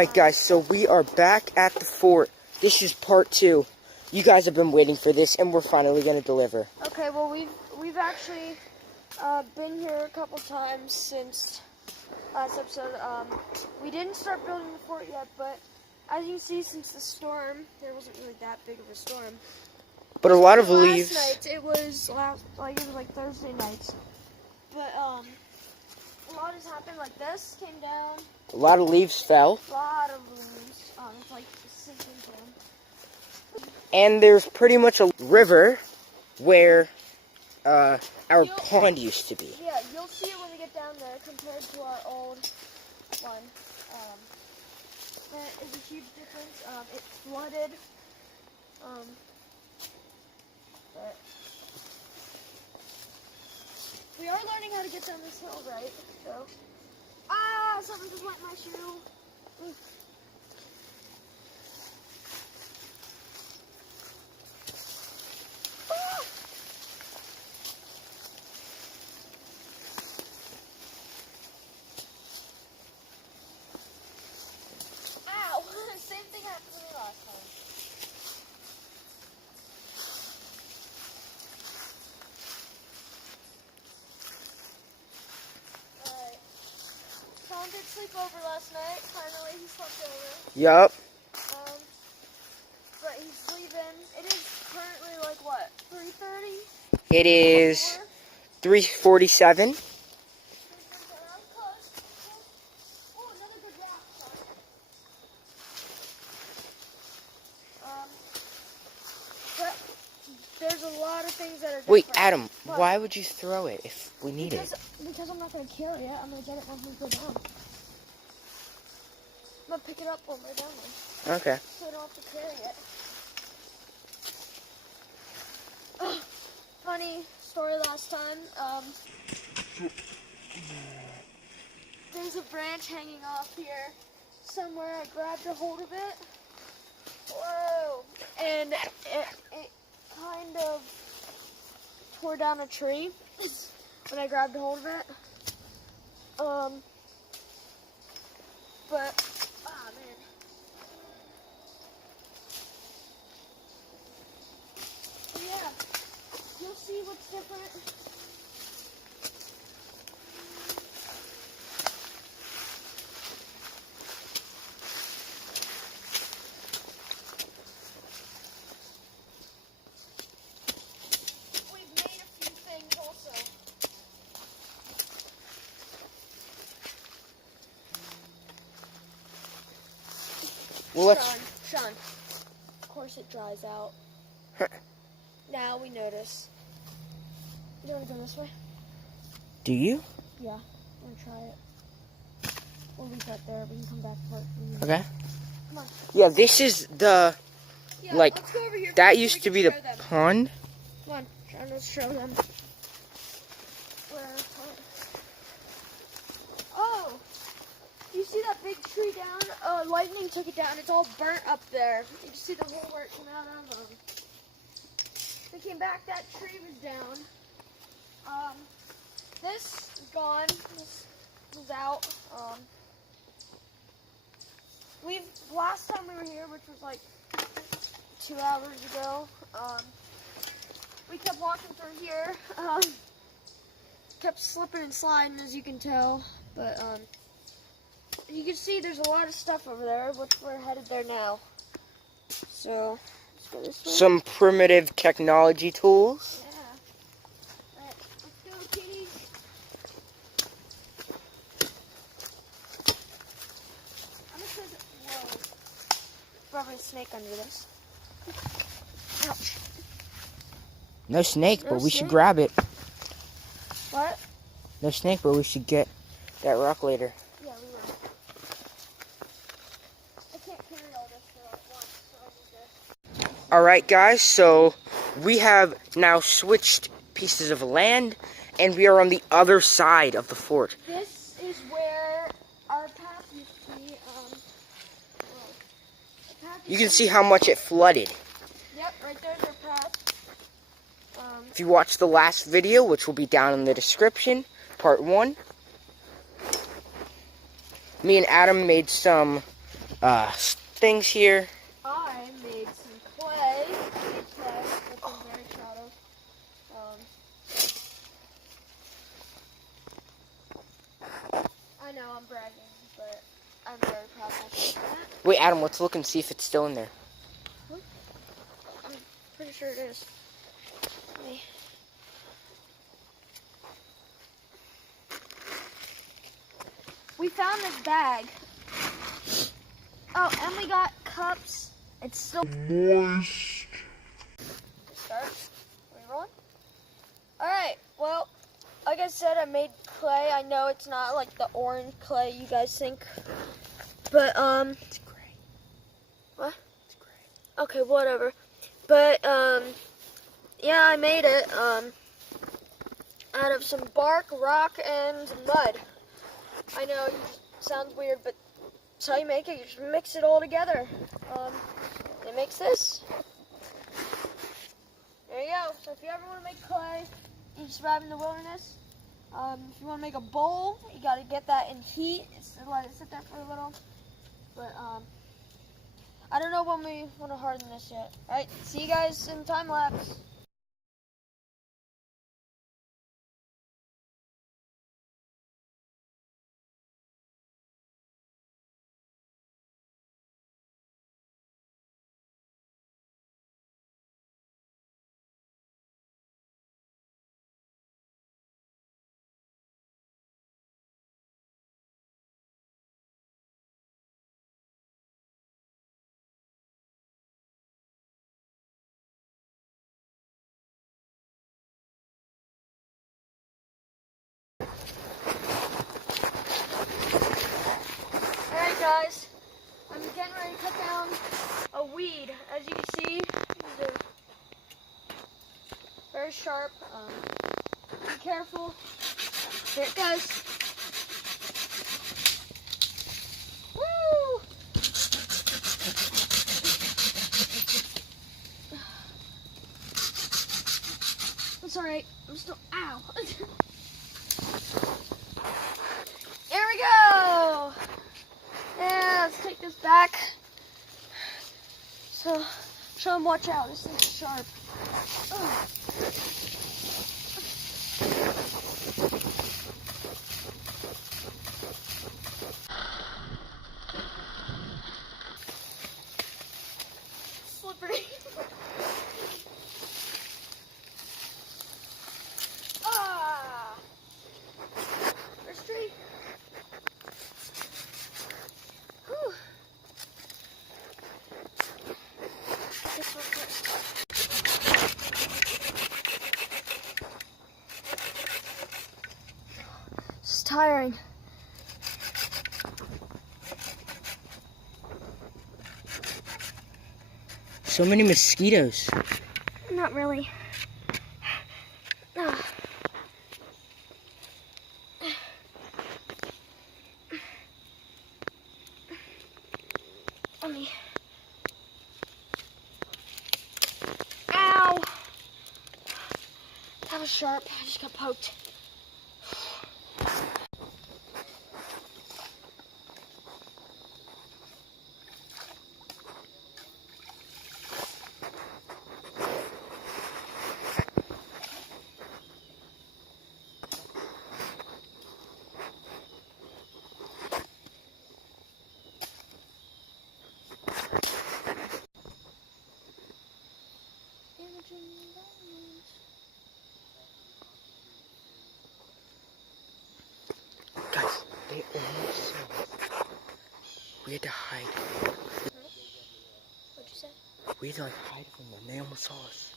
Alright guys, so we are back at the fort. This is part 2. You guys have been waiting for this, and we're finally going to deliver. Okay, well we've actually been here a couple times since last episode. We didn't start building the fort yet, but as you see, since the storm, there wasn't really that big of a storm. But a lot of leaves. Last night, it was like Thursday nights. But a lot has happened. Like this came down. A lot of leaves fell. A lot of leaves. It's like sinking down. And there's pretty much a river where our pond used to be. Yeah, you'll see it when we get down there compared to our old one. It's a huge difference. It flooded. But we are learning how to get down this hill, right? So, something just went in my shoe. Oof. Ow! Same thing happened to me last time. Alright. Tom did sleep over last night. Finally, he slept over. Yup. But he's leaving. It is currently like what? 3:30? It is 3:47. Oh, another good rock. But there's a lot of things that are different. Wait, Adam, What? why would you throw it if we need it? Because I'm not going to carry it. I'm going to get it when we go down. I'm going to pick it up when we're down there. Okay. So I don't have to carry it. Funny story last time. There's a branch hanging off here somewhere. I grabbed a hold of it. Whoa! And it kind of tore down a tree when I grabbed a hold of it. But man. Yeah, you'll see what's different. We've made a few things also. Well, let's... Sean, of course it dries out. Now we notice. You want to go this way? Do you? Yeah, I'm going to try it. We'll leave that there. We can come back for it. Okay. Come on. Yeah, this is the... Yeah, Like, let's go over here that first so used we to can be the show them. pond. Come on, Sean, let's show them. Oh! You see that big tree down? Lightning took it down. It's all burnt up there. You can see the hole where it came out of. They came back. That tree was down. This is gone. This is out. Last time we were here, which was like 2 hours ago, we kept walking through here. Kept slipping and sliding, as you can tell. But you can see there's a lot of stuff over there, which we're headed there now. So let's go this way. Some primitive technology tools. Yeah. Alright, let's go, kitties. I'm just gonna... Whoa. Probably a snake under this. Ouch. No snake, No but we should snake? grab it. What? No snake, but we should get that rock later. Yeah, we will. I can't carry all this at once, so I need to... Alright guys, so we have now switched pieces of land, and we are on the other side of the fort. This is where our path used to be. You can see how much it flooded. Yep, right there's our path. If you watched the last video, which will be down in the description, part 1, me and Adam made some things here. I made some clay, which I'm very proud of. I know I'm bragging, but I'm very proud of myself. Wait, Adam, let's look and see if it's still in there. I'm pretty sure it is. We found this bag. Oh, and we got cups. It's still moist. Start. Are we rolling? Alright, well, like I said, I made clay. I know it's not like the orange clay you guys think. But, It's gray. what? It's gray. Okay, whatever. But, yeah, I made it, out of some bark, rock, and mud. I know it sounds weird, but that's how you make it. You just mix it all together. It makes this. There you go. So if you ever want to make clay, you survive in the wilderness. If you want to make a bowl, you got to get that in heat. Let it sit there for a little. But I don't know when we want to harden this yet. All right, see you guys in time lapse. Alright guys, I'm getting ready to cut down a weed. As you can see, these are very sharp. Be careful. Here it goes. Woo! It's alright. I'm still, ow. Here we go. Yeah, let's take this back. So, show them, watch out. This thing's sharp. Ugh. Slippery. Ah! First tree. Whew. This one first. It's tiring. So many mosquitoes. Not really. Ah. Let me. Ow! That was sharp. I just got poked. Guys, they almost saw us. We had to hide. What'd you say? We had to like hide from them. They almost saw us.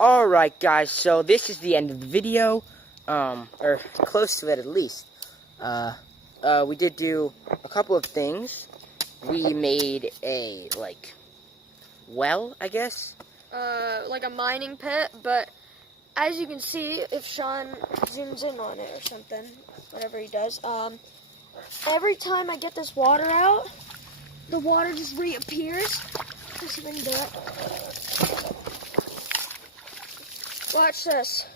Alright guys, so this is the end of the video, or close to it at least. We did do a couple of things. We made a, well, I guess. Like a mining pit, but as you can see, if Sean zooms in on it or something, whatever he does, every time I get this water out, the water just reappears. Let's see if I can do it. Watch this.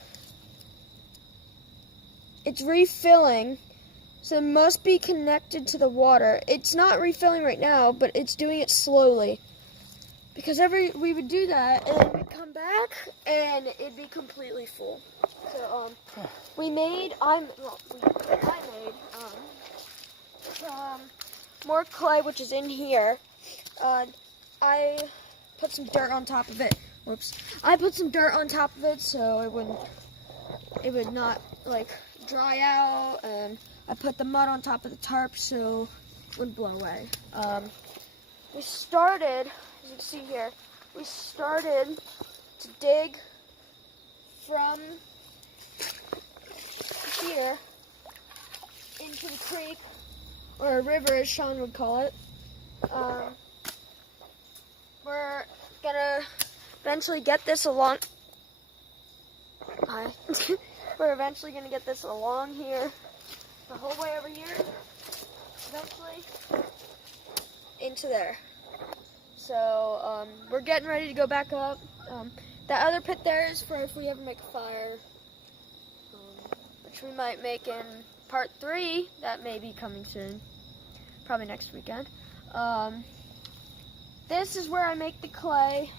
It's refilling, so it must be connected to the water. It's not refilling right now, but it's doing it slowly. Because we would do that, and then we'd come back, and it'd be completely full. So, I made more clay, which is in here. I put some dirt on top of it. Whoops. I put some dirt on top of it so it would not dry out, and I put the mud on top of the tarp so it wouldn't blow away. We started, as you can see here, we started to dig from here into the creek, or a river as Sean would call it. We're gonna eventually get this along. Hi. We're eventually gonna get this along here, the whole way over here, eventually into there. So we're getting ready to go back up. That other pit there is for if we ever make a fire, which we might make in part 3. That may be coming soon, probably next weekend. This is where I make the clay.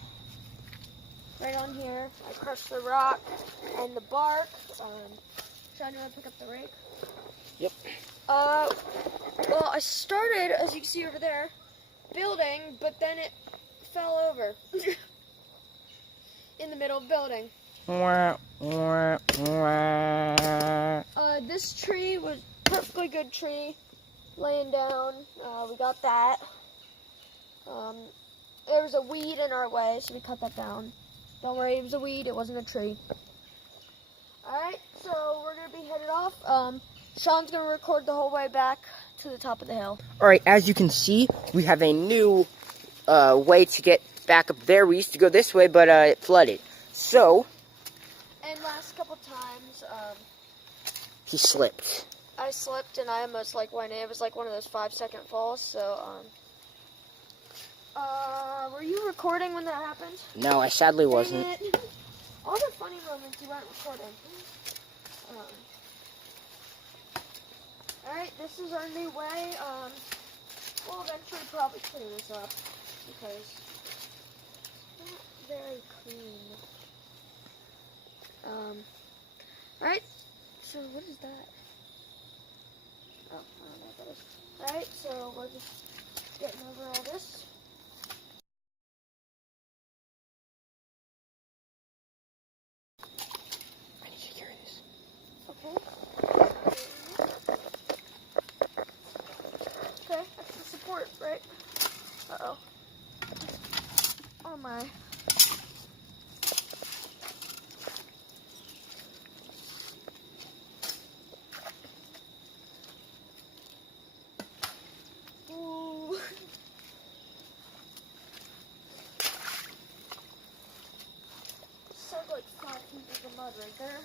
Right on here, I crush the rock and the bark. Sean, you want to pick up the rake? Yep. Well, I started, as you can see over there, building, but then it fell over in the middle of building. This tree was a perfectly good tree, laying down. We got that. There was a weed in our way, so we cut that down. Don't worry, it was a weed, it wasn't a tree. Alright, so we're going to be headed off. Sean's going to record the whole way back to the top of the hill. Alright, as you can see, we have a new way to get back up there. We used to go this way, but it flooded. So, And last couple times, he slipped. I slipped and I almost went in. It was like one of those 5-second falls, so, were you recording when that happened? No, I sadly wasn't. Dang it. All the funny moments you weren't recording. Alright, this is our new way. We'll eventually probably clean this up because it's not very clean. Alright, so what is that? Oh, I don't know what that is. Alright, so we're just getting over all this. I need to carry this. Okay. Okay, extra support, right? Uh-oh. Oh my. Ooh. So like 5 feet of mud right there.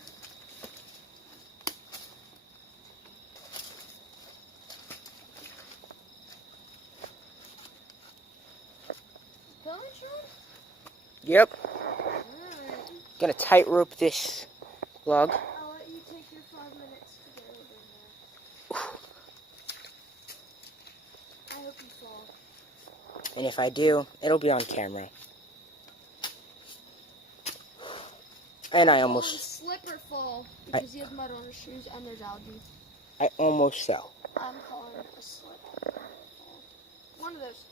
Going, Sean? Yep. Alright. Gonna tightrope this log. I'll let you take your 5 minutes to get over there. I hope you fall. And if I do, it'll be on camera. And I almost, Slip or fall because he has mud on his shoes and there's algae. I almost fell. I'm calling it a slip or a fall. One of those.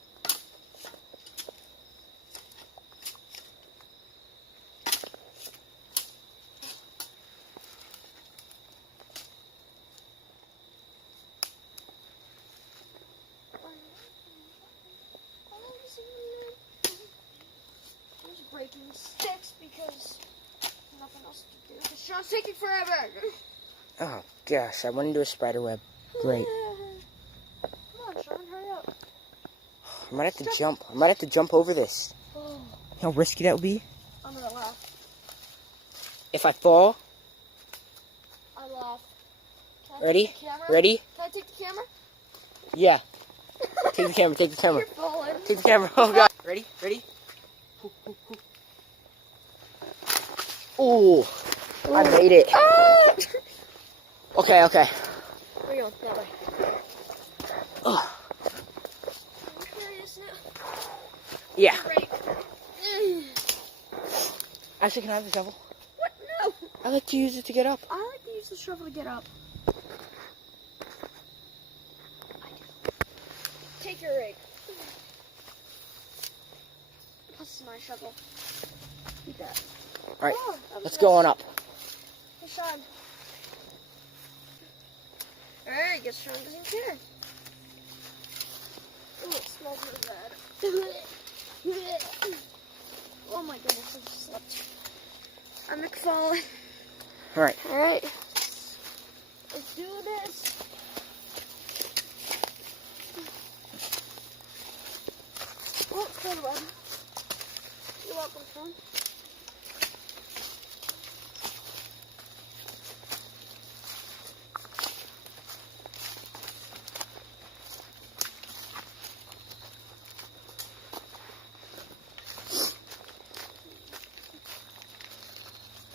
I'm just breaking sticks because nothing else to do. Because Sean's taking forever. Oh gosh, I went into a spider web. Great. Come on, Sean, hurry up. I might have to jump. I might have to jump over this. Oh, You know how risky that would be? I'm gonna laugh. If I fall, I laugh. Can I ready? take the camera? Ready? Can I take the camera? Yeah. Take the camera, take the camera. You're falling. Take the camera. Oh god. Ready? Ready? Ooh. I made it. Ah! Okay, okay. Where are you going? That way. Ugh. Carry this now. Yeah. Break. Actually, can I have the shovel? What? No. I like to use it to get up. I like to use the shovel to get up. Take your rig. This is my shovel. Keep that. Alright, Oh, that was let's nice. go on up. Hey, Sean. Alright, guess Sean doesn't care. Oh, it smells really bad. Oh my goodness, I just slept. I'm McFallen. Alright. Alright. Let's do this. Oh, spider web. You're welcome, Sean.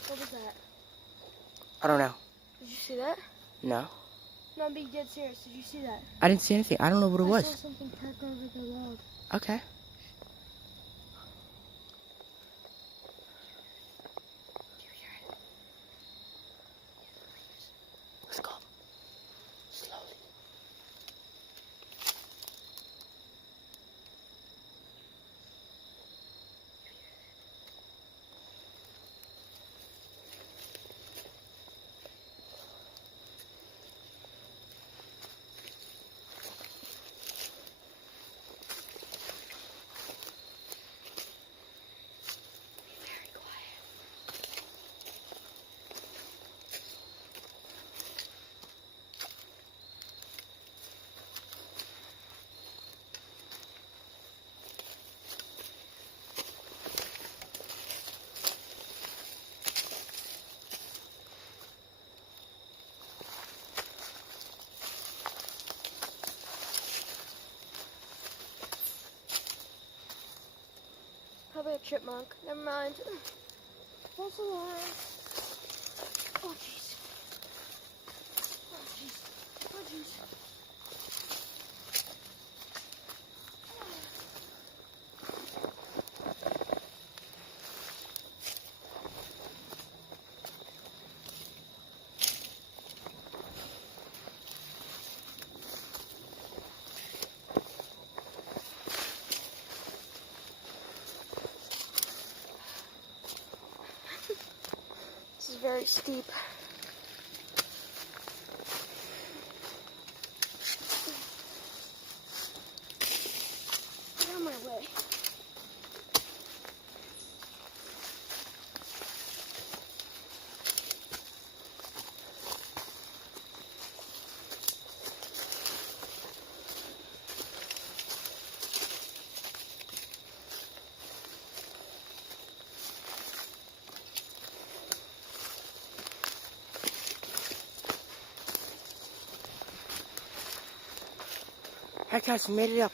What was that? I don't know. Did you see that? No. No, I'm being dead serious. Did you see that? I didn't see anything. I don't know what it I saw was. something parked over the road. Okay. Do you hear it? Let's go. Slowly. Very quiet. Probably a chipmunk. Never mind. False alarm. Oh jeez. Oh jeez. Oh jeez. This is very steep. Get out of my way. Hi guys, we made it up.